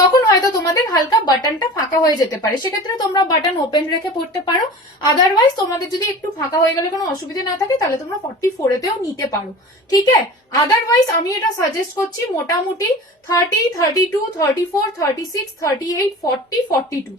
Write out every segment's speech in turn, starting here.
তখন হয়তো তোমাদের হালকা বাটনটা ফাঁকা হয়ে যেতে পারে, সেক্ষেত্রে তোমরা বাটন ওপেন রেখে পড়তে পারো। আদারওয়াইজ তোমাদের যদি একটু ফাঁকা হয়ে গেলে কোনো অসুবিধা না থাকে তাহলে তোমরা 44-এতেও নিতে পারো, ঠিক আছে। আদারওয়াইজ আমি এটা সাজেস্ট করছি মোটামুটি 30, 32, 34, 36, 38, 40, 42,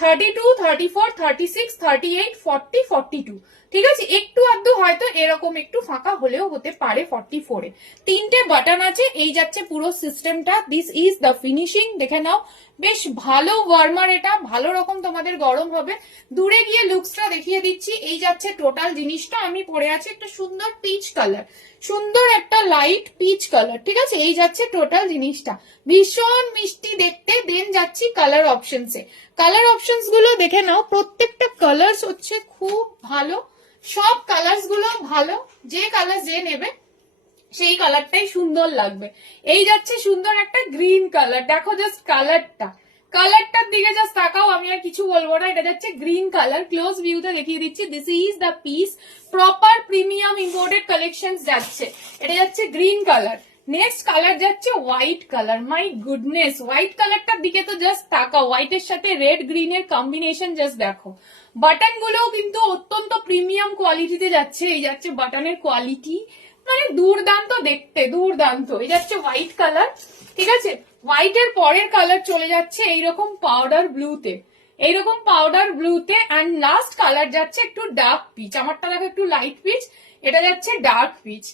32, 34, 36, 38, 40, 42, ঠিক আছে। একটু আধটু হয়তো এরকম একটু ফাঁকা হলেও হতে পারে 44-এ। তিনটে বাটন আছে, এই যাচ্ছে পুরো সিস্টেমটা। দিস ইজ দ্য ফিনিশিং, দেখে নাও বেশ ভালো ওয়ার্মার, এটা ভালো রকম তোমাদের গরম হবে। দূরে গিয়ে লুকসটা দেখিয়ে দিচ্ছি। এই যাচ্ছে টোটাল জিনিসটা। আমি পরে আছি একটা সুন্দর পিচ কালার, সুন্দর একটা লাইট পিচ কালার, ঠিক আছে। এই যাচ্ছে টোটাল জিনিসটা, ভীষণ মিষ্টি দেখতে। দেন যাচ্ছি কালার অপশনসে। কালার অপশনস গুলো দেখে নাও, প্রত্যেকটা কালার্স হচ্ছে খুব ভালো, সব কালার্স গুলো ভালো। যে কালার যে নেবে সেই কালারটাই সুন্দর লাগবে। এই যাচ্ছে সুন্দর একটা গ্রিন কালার, দেখো জাস্ট কালারটার দিকে জাস্ট তাকাও, আমি আর কিছু বলবো না। এটা যাচ্ছে গ্রিন কালার, ক্লোজ ভিউতে দেখিয়ে দিচ্ছি। This is the piece, proper premium imported collection যাচ্ছে। এটা যাচ্ছে গ্রিন কালার। নেক্সট কালার যাচ্ছে white colour. My goodness, white কালারটার দিকে তো জাস্ট তাকাও, হোয়াইটের সাথে রেড গ্রিনের কম্বিনেশন জাস্ট দেখো। বাটন গুলোও কিন্তু অত্যন্ত প্রিমিয়াম কোয়ালিটিতে যাচ্ছে। এই যাচ্ছে বাটনের কোয়ালিটি, মানে দুর্দান্ত দেখতে, দুর্দান্ত। এই যাচ্ছে হোয়াইট কালার, ঠিক আছে। হোয়াইটের পরের কালার চলে যাচ্ছে এইরকম পাউডার ব্লুতে, এইরকম পাউডার ব্লুতে। অ্যান্ড লাস্ট কালার যাচ্ছে একটু ডার্ক পিচ। আমারটা দেখো একটু লাইট পিচ, এটা যাচ্ছে ডার্ক পিচ।